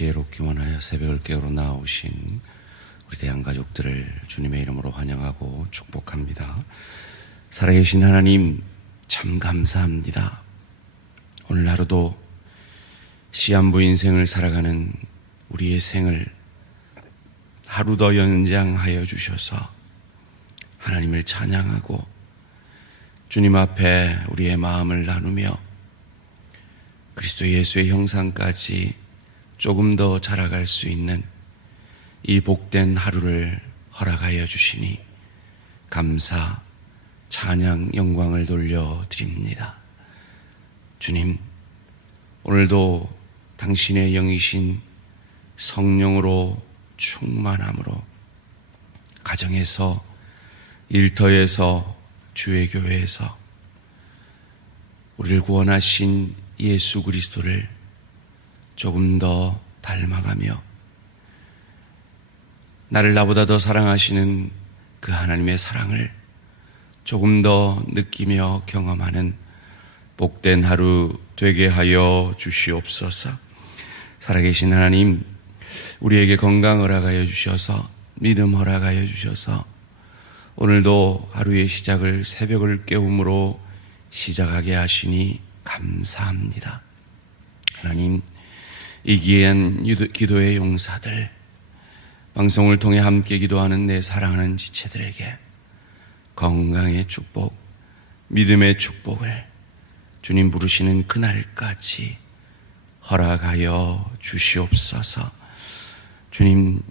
지혜롭기 원하여 새벽을 깨우러 나오신 우리 대양가족들을 주님의 이름으로 환영하고 축복합니다. 살아계신 하나님 참 감사합니다. 오늘 하루도 시한부 인생을 살아가는 우리의 생을 하루 더 연장하여 주셔서 하나님을 찬양하고 주님 앞에 우리의 마음을 나누며 그리스도 예수의 형상까지 조금 더 자라갈 수 있는 이 복된 하루를 허락하여 주시니 감사, 찬양, 영광을 돌려드립니다. 주님, 오늘도 당신의 영이신 성령으로 충만함으로 가정에서, 일터에서, 주의 교회에서 우리를 구원하신 예수 그리스도를 조금 더 닮아가며 나를 나보다 더 사랑하시는 그 하나님의 사랑을 조금 더 느끼며 경험하는 복된 하루 되게 하여 주시옵소서. 살아계신 하나님, 우리에게 건강 허락하여 주셔서, 믿음 허락하여 주셔서 오늘도 하루의 시작을 새벽을 깨움으로 시작하게 하시니 감사합니다. 하나님, 이 귀한 기도의 용사들, 방송을 통해 함께 기도하는 내 사랑하는 지체들에게 건강의 축복, 믿음의 축복을 주님 부르시는 그날까지 허락하여 주시옵소서. 주님,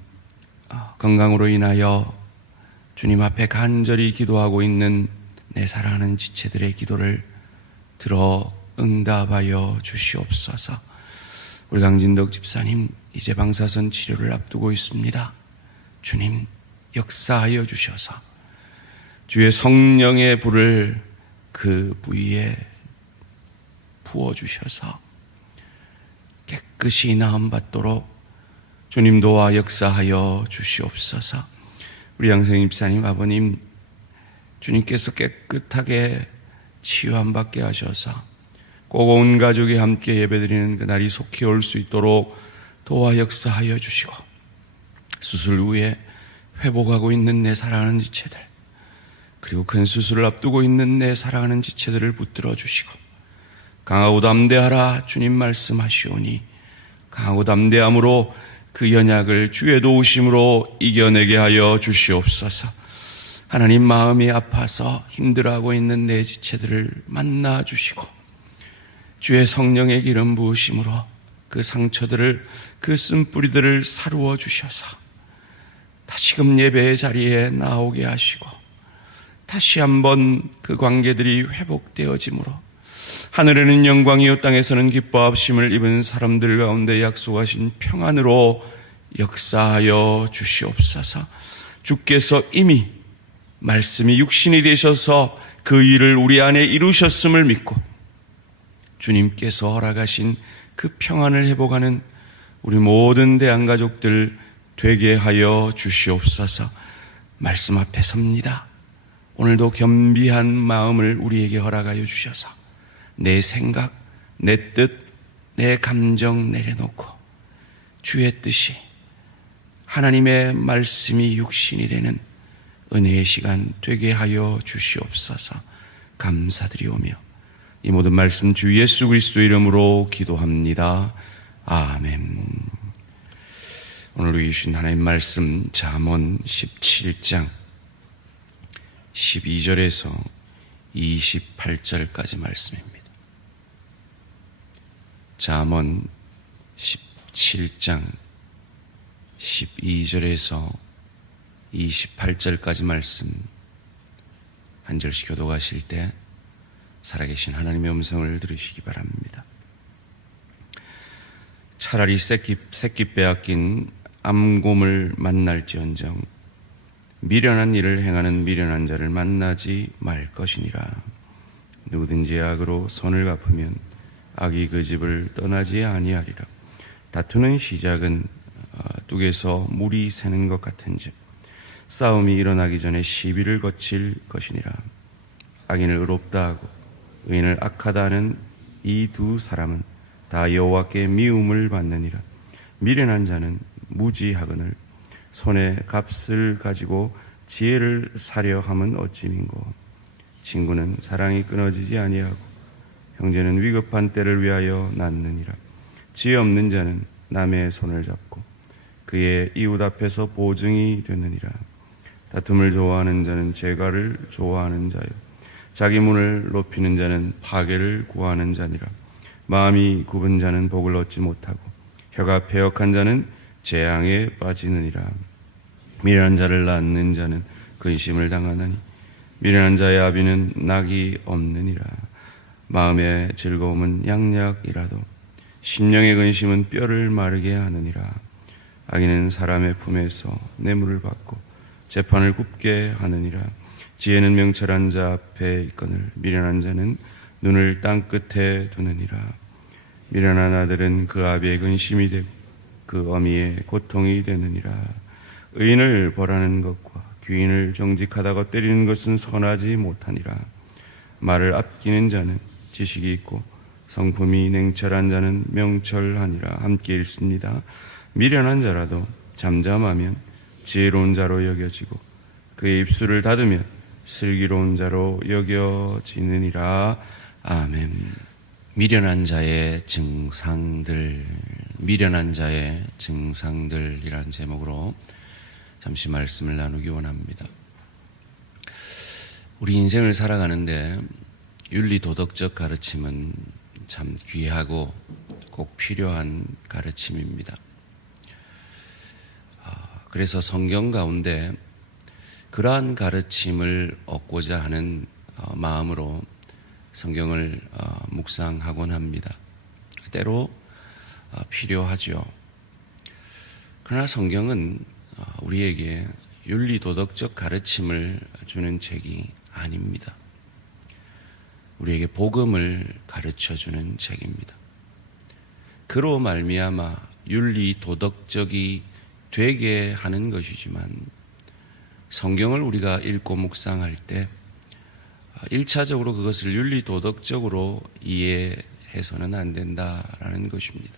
건강으로 인하여 주님 앞에 간절히 기도하고 있는 내 사랑하는 지체들의 기도를 들어 응답하여 주시옵소서. 우리 강진덕 집사님, 이제 방사선 치료를 앞두고 있습니다. 주님, 역사하여 주셔서 주의 성령의 불을 그 부위에 부어주셔서 깨끗이 나음받도록 주님 도와 역사하여 주시옵소서. 우리 양성임 집사님 아버님, 주님께서 깨끗하게 치유함받게 하셔서 꼭 온 가족이 함께 예배드리는 그날이 속히 올 수 있도록 도와 역사하여 주시고, 수술 후에 회복하고 있는 내 사랑하는 지체들, 그리고 큰 수술을 앞두고 있는 내 사랑하는 지체들을 붙들어 주시고, 강하고 담대하라 주님 말씀하시오니 강하고 담대함으로 그 연약을 주의 도우심으로 이겨내게 하여 주시옵소서. 하나님, 마음이 아파서 힘들어하고 있는 내 지체들을 만나 주시고 주의 성령의 기름 부으심으로 그 상처들을, 그 쓴뿌리들을 사루어 주셔서 다시금 예배의 자리에 나오게 하시고 다시 한번 그 관계들이 회복되어짐으로 하늘에는 영광이요 땅에서는 기뻐하심을 입은 사람들 가운데 약속하신 평안으로 역사하여 주시옵소서. 주께서 이미 말씀이 육신이 되셔서 그 일을 우리 안에 이루셨음을 믿고 주님께서 허락하신 그 평안을 회복하는 우리 모든 대한가족들 되게 하여 주시옵소서. 말씀 앞에 섭니다. 오늘도 겸비한 마음을 우리에게 허락하여 주셔서 내 생각, 내 뜻, 내 감정 내려놓고 주의 뜻이, 하나님의 말씀이 육신이 되는 은혜의 시간 되게 하여 주시옵소서. 감사드리오며 이 모든 말씀 주 예수 그리스도 이름으로 기도합니다. 아멘. 오늘 우리 주신 하나님 말씀 잠언 17장 12절에서 28절까지 말씀입니다. 잠언 17장 12절에서 28절까지 말씀 한 절씩 교독하실 때 살아계신 하나님의 음성을 들으시기 바랍니다. 차라리 새끼 빼앗긴 암곰을 만날지언정 미련한 일을 행하는 미련한 자를 만나지 말 것이니라. 누구든지 악으로 선을 갚으면 악이 그 집을 떠나지 아니하리라. 다투는 시작은 뚝에서 물이 새는 것 같은즉 싸움이 일어나기 전에 시비를 거칠 것이니라. 악인을 의롭다 하고 의인을 악하다 하는 이 두 사람은 다 여호와께 미움을 받느니라. 미련한 자는 무지하거늘 손에 값을 가지고 지혜를 사려 함은 어찌민고. 친구는 사랑이 끊어지지 아니하고 형제는 위급한 때를 위하여 낳느니라. 지혜 없는 자는 남의 손을 잡고 그의 이웃 앞에서 보증이 되느니라. 다툼을 좋아하는 자는 재갈을 좋아하는 자요 자기 문을 높이는 자는 파괴를 구하는 자니라. 마음이 굽은 자는 복을 얻지 못하고 혀가 패역한 자는 재앙에 빠지느니라. 미련한 자를 낳는 자는 근심을 당하나니 미련한 자의 아비는 낙이 없느니라. 마음의 즐거움은 양약이라도 심령의 근심은 뼈를 마르게 하느니라. 악인은 사람의 품에서 뇌물을 받고 재판을 굽게 하느니라. 지혜는 명철한 자 앞에 있거늘 미련한 자는 눈을 땅 끝에 두느니라. 미련한 아들은 그 아비의 근심이 되고 그 어미의 고통이 되느니라. 의인을 벌하는 것과 귀인을 정직하다고 때리는 것은 선하지 못하니라. 말을 아끼는 자는 지식이 있고 성품이 냉철한 자는 명철하니라. 함께 읽습니다. 미련한 자라도 잠잠하면 지혜로운 자로 여겨지고 그의 입술을 닫으면 슬기로운 자로 여겨지느니라. 아멘. 미련한 자의 증상들, 미련한 자의 증상들이라는 제목으로 잠시 말씀을 나누기 원합니다. 우리 인생을 살아가는데 윤리 도덕적 가르침은 참 귀하고 꼭 필요한 가르침입니다. 그래서 성경 가운데 그러한 가르침을 얻고자 하는 마음으로 성경을 묵상하곤 합니다. 때로 필요하죠. 그러나 성경은 우리에게 윤리도덕적 가르침을 주는 책이 아닙니다. 우리에게 복음을 가르쳐주는 책입니다. 그로 말미암아 윤리도덕적이 되게 하는 것이지만 성경을 우리가 읽고 묵상할 때 1차적으로 그것을 윤리도덕적으로 이해해서는 안 된다라는 것입니다.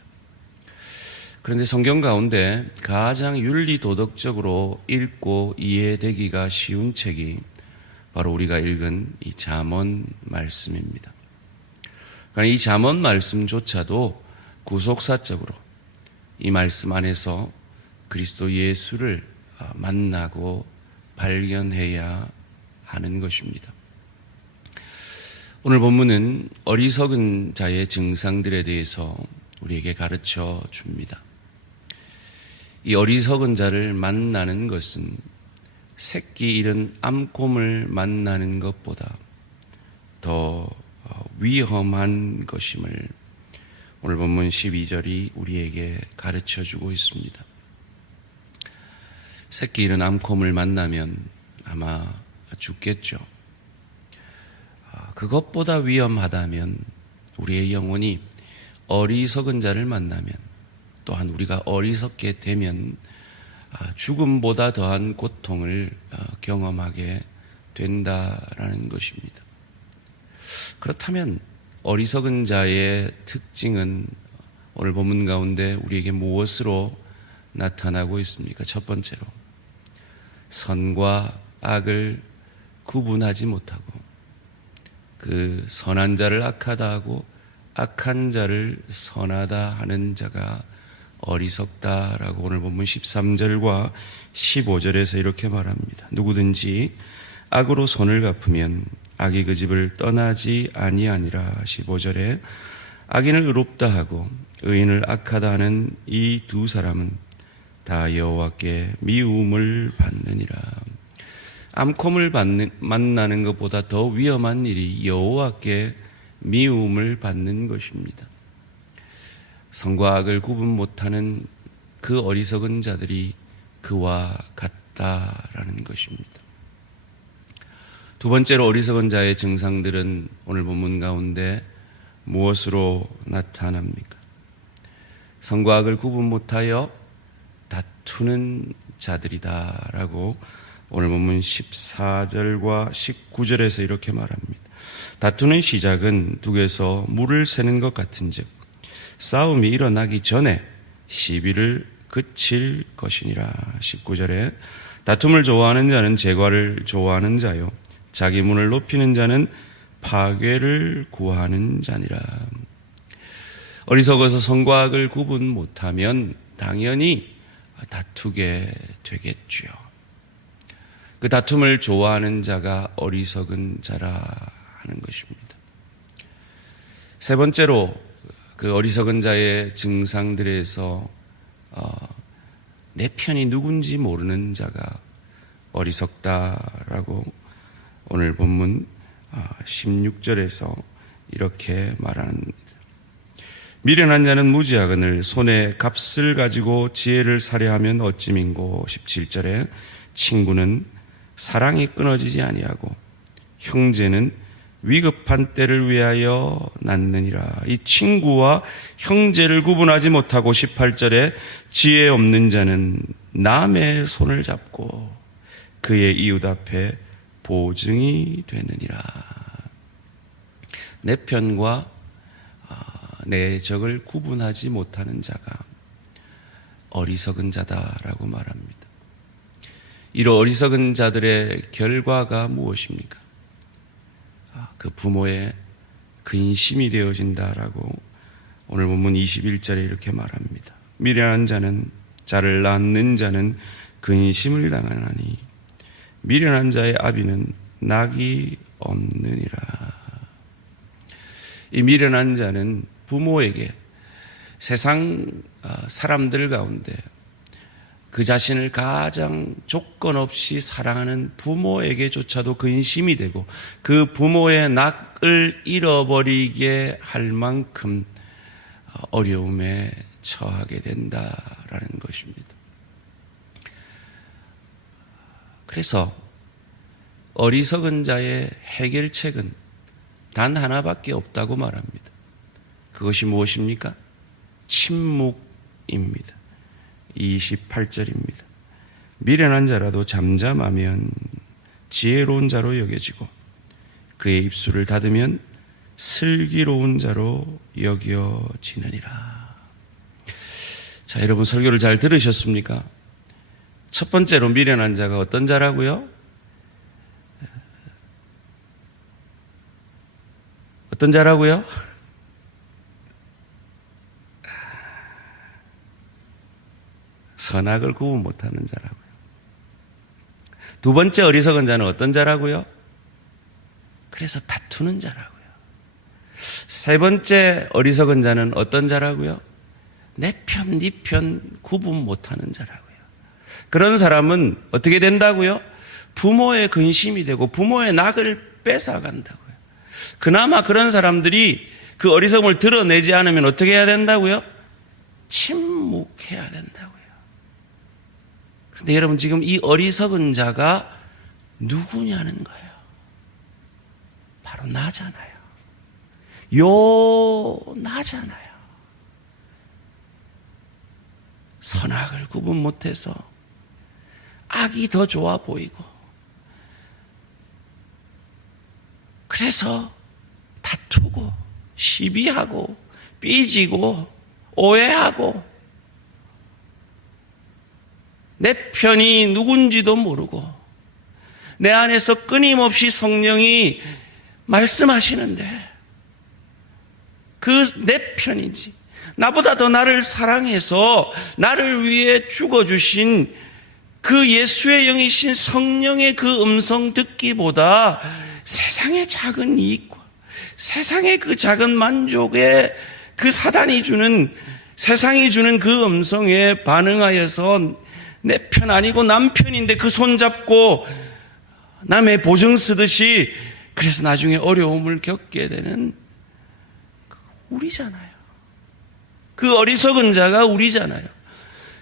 그런데 성경 가운데 가장 윤리도덕적으로 읽고 이해되기가 쉬운 책이 바로 우리가 읽은 이 잠언 말씀입니다. 그러니까 이 잠언 말씀조차도 구속사적으로 이 말씀 안에서 그리스도 예수를 만나고 발견해야 하는 것입니다. 오늘 본문은 어리석은 자의 증상들에 대해서 우리에게 가르쳐 줍니다. 이 어리석은 자를 만나는 것은 새끼 잃은 암곰을 만나는 것보다 더 위험한 것임을 오늘 본문 12절이 우리에게 가르쳐 주고 있습니다. 새끼 잃은 암곰을 만나면 아마 죽겠죠. 그것보다 위험하다면 우리의 영혼이 어리석은 자를 만나면 또한 우리가 어리석게 되면 죽음보다 더한 고통을 경험하게 된다라는 것입니다. 그렇다면 어리석은 자의 특징은 오늘 본문 가운데 우리에게 무엇으로 나타나고 있습니까? 첫 번째로 선과 악을 구분하지 못하고 그 선한 자를 악하다 하고 악한 자를 선하다 하는 자가 어리석다라고 오늘 본문 13절과 15절에서 이렇게 말합니다. 누구든지 악으로 손을 갚으면 악이 그 집을 떠나지 아니하니라. 15절에 악인을 의롭다 하고 의인을 악하다 하는 이 두 사람은 다 여호와께 미움을 받느니라. 암콤을 만나는 것보다 더 위험한 일이 여호와께 미움을 받는 것입니다. 선과 악을 구분 못하는 그 어리석은 자들이 그와 같다라는 것입니다. 두 번째로 어리석은 자의 증상들은 오늘 본문 가운데 무엇으로 나타납니까? 선과 악을 구분 못하여 다투는 자들이다라고 오늘 본문 14절과 19절에서 이렇게 말합니다. 다투는 시작은 둑에서 물을 새는 것 같은즉 싸움이 일어나기 전에 시비를 그칠 것이니라. 19절에 다툼을 좋아하는 자는 재과를 좋아하는 자요 자기 문을 높이는 자는 파괴를 구하는 자니라. 어리석어서 선과 악을 구분 못하면 당연히 다투게 되겠지요. 그 다툼을 좋아하는 자가 어리석은 자라 하는 것입니다. 세 번째로 그 어리석은 자의 증상들에서 내 편이 누군지 모르는 자가 어리석다라고 오늘 본문 16절에서 이렇게 말합니다. 미련한 자는 무지하거늘 손에 값을 가지고 지혜를 사려하면 어찌민고. 17절에 친구는 사랑이 끊어지지 아니하고 형제는 위급한 때를 위하여 낳느니라. 이 친구와 형제를 구분하지 못하고 18절에 지혜 없는 자는 남의 손을 잡고 그의 이웃 앞에 보증이 되느니라. 내 편과 내 적을 구분하지 못하는 자가 어리석은 자다라고 말합니다. 이런 어리석은 자들의 결과가 무엇입니까? 그 부모의 근심이 되어진다라고 오늘 본문 21절에 이렇게 말합니다. 미련한 자는 자를 낳는 자는 근심을 당하나니 미련한 자의 아비는 낙이 없느니라. 이 미련한 자는 부모에게 세상 사람들 가운데 그 자신을 가장 조건 없이 사랑하는 부모에게조차도 근심이 되고 그 부모의 낙을 잃어버리게 할 만큼 어려움에 처하게 된다라는 것입니다. 그래서 어리석은 자의 해결책은 단 하나밖에 없다고 말합니다. 그것이 무엇입니까? 침묵입니다. 28절입니다. 미련한 자라도 잠잠하면 지혜로운 자로 여겨지고 그의 입술을 닫으면 슬기로운 자로 여겨지느니라. 자, 여러분 설교를 잘 들으셨습니까? 첫 번째로 미련한 자가 어떤 자라고요? 어떤 자라고요? 선악을 구분 못하는 자라고요. 두 번째 어리석은 자는 어떤 자라고요? 그래서 다투는 자라고요. 세 번째 어리석은 자는 어떤 자라고요? 내 편, 네 편 구분 못하는 자라고요. 그런 사람은 어떻게 된다고요? 부모의 근심이 되고 부모의 낙을 뺏어간다고요. 그나마 그런 사람들이 그 어리석음을 드러내지 않으면 어떻게 해야 된다고요? 침묵해야 된다고요. 그런데 여러분 지금 이 어리석은 자가 누구냐는 거예요. 바로 나잖아요. 나잖아요. 선악을 구분 못해서 악이 더 좋아 보이고 그래서 다투고 시비하고 삐지고 오해하고 내 편이 누군지도 모르고 내 안에서 끊임없이 성령이 말씀하시는데 그 내 편인지 나보다 더 나를 사랑해서 나를 위해 죽어주신 그 예수의 영이신 성령의 그 음성 듣기보다 세상의 작은 이익과 세상의 그 작은 만족에 그 사단이 주는 세상이 주는 그 음성에 반응하여서 내 편 아니고 남 편인데 그 손 잡고 남의 보증 쓰듯이 그래서 나중에 어려움을 겪게 되는 우리잖아요. 그 어리석은 자가 우리잖아요.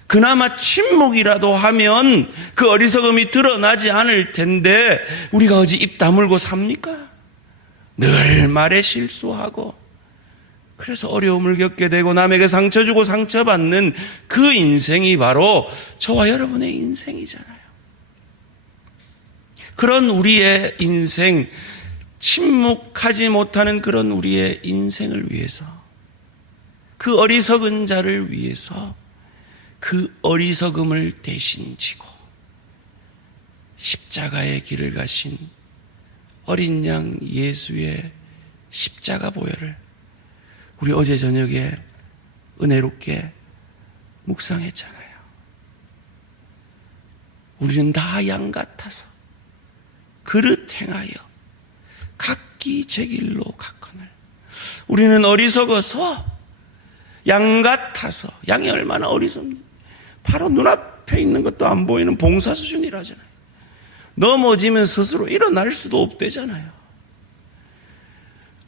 그나마 침묵이라도 하면 그 어리석음이 드러나지 않을 텐데 우리가 어찌 입 다물고 삽니까? 늘 말에 실수하고 그래서 어려움을 겪게 되고 남에게 상처 주고 상처받는 그 인생이 바로 저와 여러분의 인생이잖아요. 그런 우리의 인생, 침묵하지 못하는 그런 우리의 인생을 위해서 그 어리석은 자를 위해서 그 어리석음을 대신 지고 십자가의 길을 가신 어린 양 예수의 십자가 보혈을 우리 어제 저녁에 은혜롭게 묵상했잖아요. 우리는 다 양 같아서 그릇 행하여 각기 제 길로 갔거늘. 우리는 어리석어서 양 같아서, 양이 얼마나 어리석니? 바로 눈앞에 있는 것도 안 보이는 봉사 수준이라잖아요. 넘어지면 스스로 일어날 수도 없대잖아요.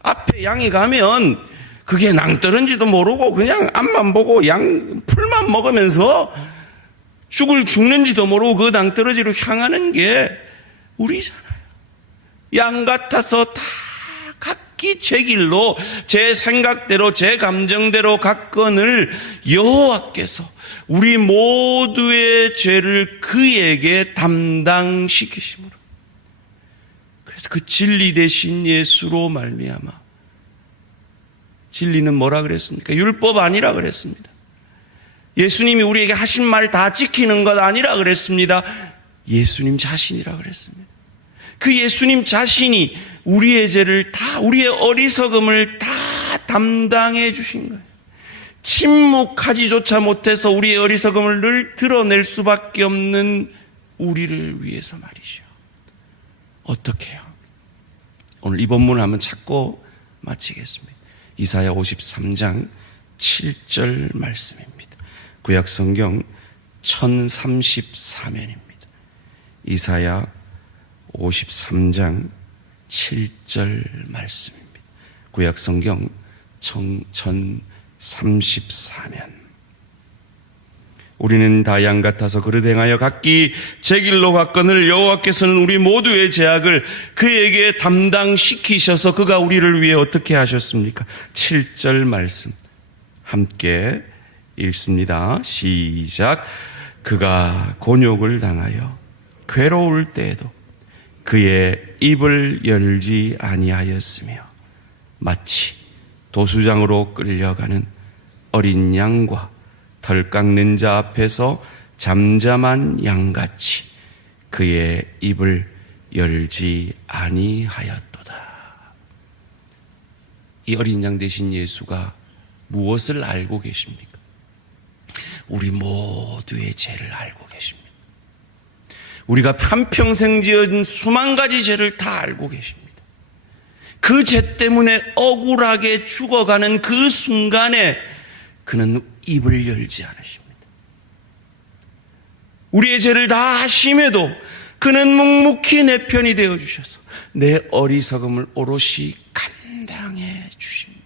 앞에 양이 가면 그게 낭떠러지도 모르고 그냥 앞만 보고 양 풀만 먹으면서 죽는지도 모르고 그 낭떠러지로 향하는 게 우리잖아요. 양 같아서 다 각기 제 길로, 제 생각대로, 제 감정대로 갔거늘 여호와께서 우리 모두의 죄를 그에게 담당시키심으로, 그래서 그 진리 대신 예수로 말미암아, 진리는 뭐라 그랬습니까? 율법 아니라 그랬습니다. 예수님이 우리에게 하신 말 다 지키는 것 아니라 그랬습니다. 예수님 자신이라 그랬습니다. 그 예수님 자신이 우리의 죄를 다, 우리의 어리석음을 다 담당해 주신 거예요. 침묵하지조차 못해서 우리의 어리석음을 늘 드러낼 수밖에 없는 우리를 위해서 말이죠. 어떻게 해요? 오늘 이 본문을 한번 찾고 마치겠습니다. 이사야 53장 7절 말씀입니다. 구약성경 1034면입니다. 이사야 53장 7절 말씀입니다. 구약성경 1034면. 우리는 다 양 같아서 그릇 행하여 각기 제 길로 갔거늘 여호와께서는 우리 모두의 죄악을 그에게 담당시키셔서 그가 우리를 위해 어떻게 하셨습니까? 7절 말씀 함께 읽습니다. 시작. 그가 곤욕을 당하여 괴로울 때에도 그의 입을 열지 아니하였으며 마치 도수장으로 끌려가는 어린 양과 털 깎는 자 앞에서 잠잠한 양같이 그의 입을 열지 아니하였도다. 이 어린 양 되신 예수가 무엇을 알고 계십니까? 우리 모두의 죄를 알고 계십니다. 우리가 한평생 지은 수만 가지 죄를 다 알고 계십니다. 그 죄 때문에 억울하게 죽어가는 그 순간에 그는 입을 열지 않으십니다. 우리의 죄를 다 아심에도 그는 묵묵히 내 편이 되어주셔서 내 어리석음을 오롯이 감당해 주십니다.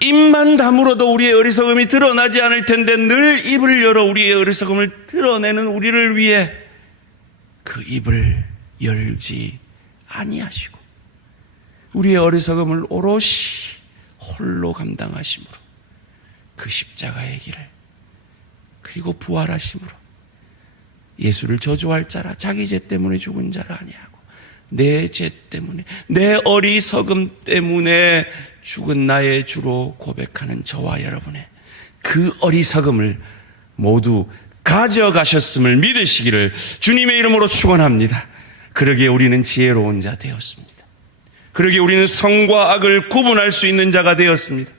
입만 다물어도 우리의 어리석음이 드러나지 않을 텐데 늘 입을 열어 우리의 어리석음을 드러내는 우리를 위해 그 입을 열지 아니하시고 우리의 어리석음을 오롯이 홀로 감당하심으로 그 십자가의 길을, 그리고 부활하심으로 예수를 저주할 자라, 자기 죄 때문에 죽은 자라 아니하고 내 죄 때문에, 내 어리석음 때문에 죽은 나의 주로 고백하는 저와 여러분의 그 어리석음을 모두 가져가셨음을 믿으시기를 주님의 이름으로 축원합니다. 그러기에 우리는 지혜로운 자 되었습니다. 그러기에 우리는 선과 악을 구분할 수 있는 자가 되었습니다.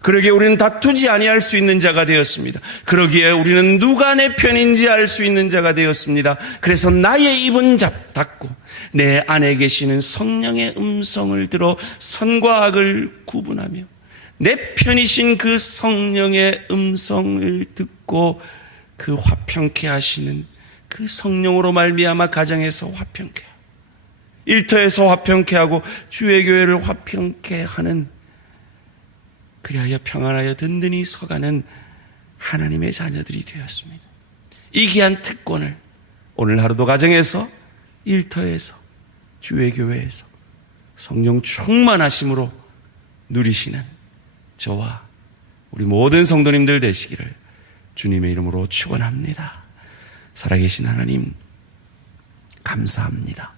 그러기에 우리는 다투지 아니할 수 있는 자가 되었습니다. 그러기에 우리는 누가 내 편인지 알 수 있는 자가 되었습니다. 그래서 나의 입은 닫고 내 안에 계시는 성령의 음성을 들어 선과 악을 구분하며 내 편이신 그 성령의 음성을 듣고 그 화평케 하시는 그 성령으로 말미암아 가정에서 화평케 하고 일터에서 화평케 하고 주의 교회를 화평케 하는, 그리하여 평안하여 든든히 서가는 하나님의 자녀들이 되었습니다. 이 귀한 특권을 오늘 하루도 가정에서, 일터에서, 주의 교회에서 성령 충만하심으로 누리시는 저와 우리 모든 성도님들 되시기를 주님의 이름으로 축원합니다. 살아계신 하나님 감사합니다.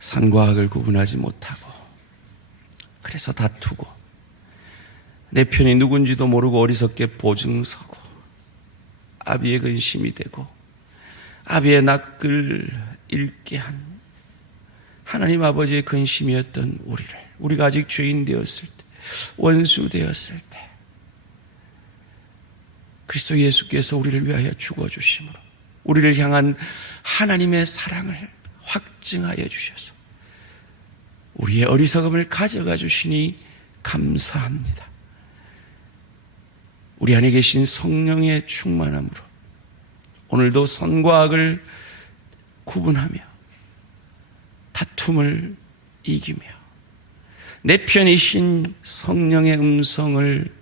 선과 악을 구분하지 못하고 그래서 다투고 내 편이 누군지도 모르고 어리석게 보증서고 아비의 근심이 되고 아비의 낯을 잃게 한 하나님 아버지의 근심이었던 우리가 아직 죄인 되었을 때, 원수 되었을 때 그리스도 예수께서 우리를 위하여 죽어주심으로 우리를 향한 하나님의 사랑을 확증하여 주셔서 우리의 어리석음을 가져가 주시니 감사합니다. 우리 안에 계신 성령의 충만함으로 오늘도 선과 악을 구분하며 다툼을 이기며 내 편이신 성령의 음성을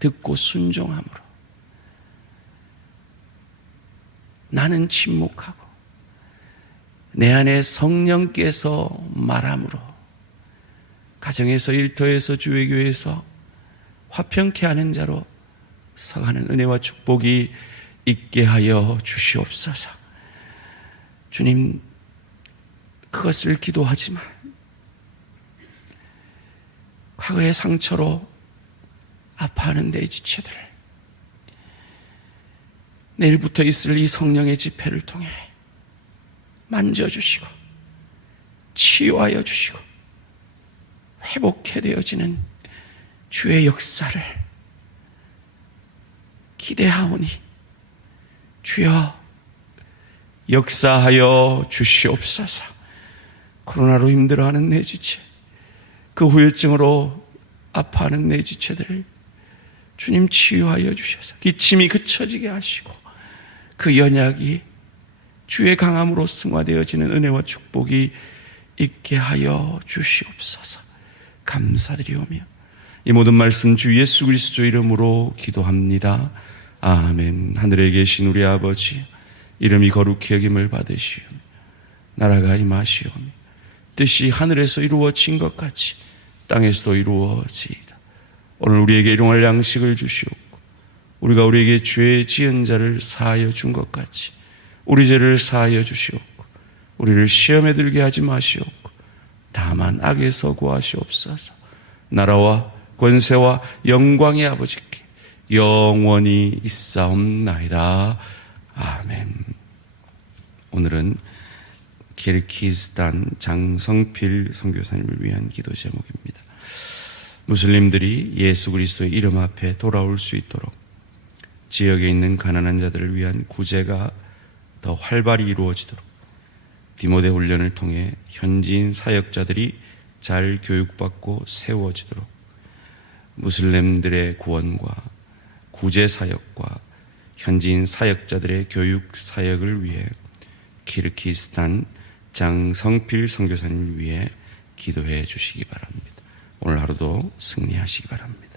듣고 순종함으로 나는 침묵하고 내 안에 성령께서 말함으로 가정에서 일터에서 주의교회에서 화평케 하는 자로 서가는 은혜와 축복이 있게 하여 주시옵소서. 주님, 그것을 기도하지만 과거의 상처로 아파하는 내 지체들을 내일부터 있을 이 성령의 집회를 통해 만져주시고 치유하여 주시고 회복해 되어지는 주의 역사를 기대하오니 주여 역사하여 주시옵소서. 코로나로 힘들어하는 내 지체, 그 후유증으로 아파하는 내 지체들을 주님 치유하여 주셔서 기침이 그쳐지게 하시고 그 연약이 주의 강함으로 승화되어지는 은혜와 축복이 있게 하여 주시옵소서. 감사드리오며 이 모든 말씀 주 예수 그리스도 이름으로 기도합니다. 아멘. 하늘에 계신 우리 아버지, 이름이 거룩히 여김을 받으시오며 나라가 임하시오며 뜻이 하늘에서 이루어진 것 같이 땅에서도 이루어지이다. 오늘 우리에게 일용할 양식을 주시옵고 우리가 우리에게 죄 지은 자를 사하여 준 것 같이 우리 죄를 사하여 주시옵고 우리를 시험에 들게 하지 마시옵고 다만 악에서 구하시옵소서. 나라와 권세와 영광의 아버지께 영원히 있사옵나이다. 아멘. 오늘은 키르기스탄 장성필 선교사님을 위한 기도 제목입니다. 무슬림들이 예수 그리스도의 이름 앞에 돌아올 수 있도록 지역에 있는 가난한 자들을 위한 구제가 더 활발히 이루어지도록 디모데 훈련을 통해 현지인 사역자들이 잘 교육받고 세워지도록 무슬림들의 구원과 구제 사역과 현지인 사역자들의 교육 사역을 위해 키르기스탄 장성필 선교사님을 위해 기도해 주시기 바랍니다. 오늘 하루도 승리하시기 바랍니다.